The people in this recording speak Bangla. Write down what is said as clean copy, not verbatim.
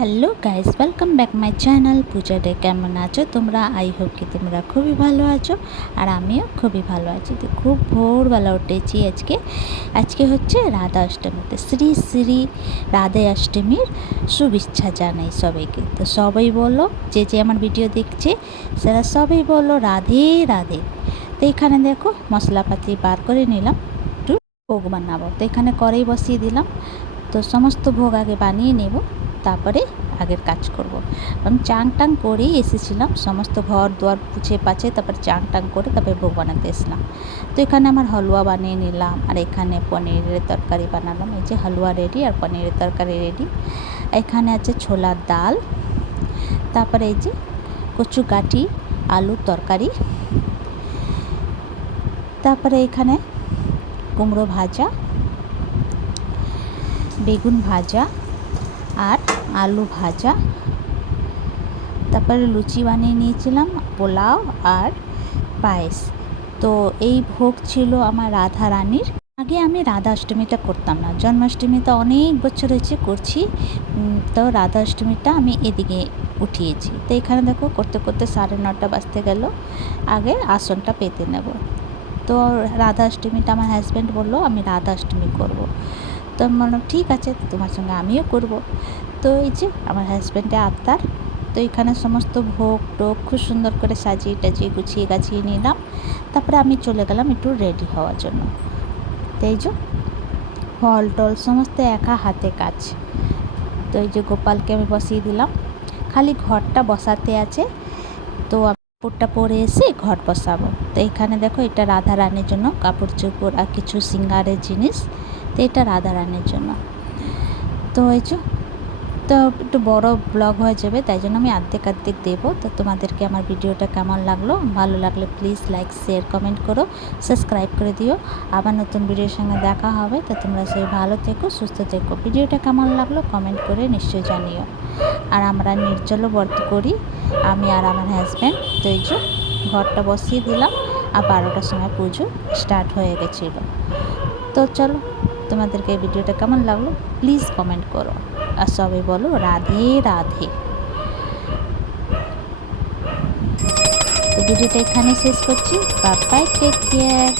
Hello guys, welcome back my channel Puja day. কেমন আছো তোমরা? আই হোপ কি তোমরা খুবই ভালো আছো, আর আমিও খুবই ভালো আছি। তো খুব ভোরবেলা উঠেছি আজকে হচ্ছে রাধা অষ্টমীতে। শ্রী শ্রী রাধা অষ্টমীর শুভেচ্ছা জানাই সবাইকে। তো সবাই বলো, যে যে আমার ভিডিও দেখছে সেরা সবাই বলো রাধে রাধে। তো এখানে দেখো মশলাপাতি বার করে নিলাম, একটু ভোগ বানাবো। তো এখানে কড়াই বসিয়ে দিলাম। তো সমস্ত ভোগ আগে বানিয়ে নেব, তারপরে আগের কাজ করব। আমি চাং টাং করেই এসেছিলাম, সমস্ত ঘর দুয়ার পুছে পাছে তারপরে চাং টাং করে তারপরে ভোগ বানাতে এসলাম। তো এখানে আমার হালুয়া বানিয়ে নিলাম, আর এখানে পনিরের তরকারি বানালাম। এই যে হালুয়া রেডি আর পনিরের তরকারি রেডি। এখানে আছে ছোলার ডাল, তারপরে এই যে কচু গাঠি আলুর তরকারি, তারপরে এখানে কুমড়ো ভাজা, বেগুন ভাজা আর আলু ভাজা, তারপরে লুচি বানিয়ে নিয়েছিলাম, পোলাও আর পায়েস। তো এই ভোগ ছিল আমার রাধা রানীর। আগে আমি রাধা অষ্টমীটা করতাম না, জন্মাষ্টমীটা অনেক বছর হয়েছে করছি। তো রাধা অষ্টমীটা আমি এদিকে উঠিয়েছি। তো এখানে দেখো করতে করতে 9:30 বাজতে গেল, আগে আসনটা পেতে নেব। তো রাধা অষ্টমীটা আমার হাজব্যান্ড বললো আমি রাধা অষ্টমী করবো। তো আমি বললাম ঠিক আছে, তোমার সঙ্গে আমিও করব। তো এই যে আমার হাজব্যান্ডের আবদার। তো এখানে সমস্ত ভোগ টোগ খুব সুন্দর করে সাজিয়ে টাজিয়ে গুছিয়ে গাছিয়ে নিলাম। তারপরে আমি চলে গেলাম একটু রেডি হওয়ার জন্য। তো এই যে ফল টল সমস্ত একা হাতে কাজ। তো এই যে গোপালকে আমি বসিয়ে দিলাম, খালি ঘরটা বসাতে আছে। তো কাপড়টা পরে এসে ঘর বসাবো। তো এখানে দেখো এটা রাধা রানীর জন্য কাপড় চোপড় আর কিছু সিঙ্গারের জিনিস। তো এটা রাধা রানীর জন্য। তো এই যে তো একটু বড় ব্লগ হয়ে যাবে, তাই জন্য আমি অর্ধেক দেবো। তো তোমাদেরকে আমার ভিডিওটা কেমন লাগলো, ভালো লাগলে প্লিজ লাইক শেয়ার কমেন্ট করো, সাবস্ক্রাইব করে দিও। আবার নতুন ভিডিওর সঙ্গে দেখা হবে। তো তোমরা সবাই ভালো থেকো, সুস্থ থেকো। ভিডিওটা কেমন লাগলো কমেন্ট করে নিশ্চয়ই জানিও। আর আমরা নির্জলও ব্রত করি, আমি আর আমার হাজব্যান্ড। তো এই যে ঘরটা বসিয়ে দিলাম, আর 12টার সময় পুজো স্টার্ট হয়ে গেছিলো। তো চলো, তোমাদেরকে এই ভিডিওটা কেমন লাগলো প্লিজ কমেন্ট করো, আর সবাই বলো রাধে রাধে। তো ভিডিওটা এখানে শেষ করছি। Bye bye, take care.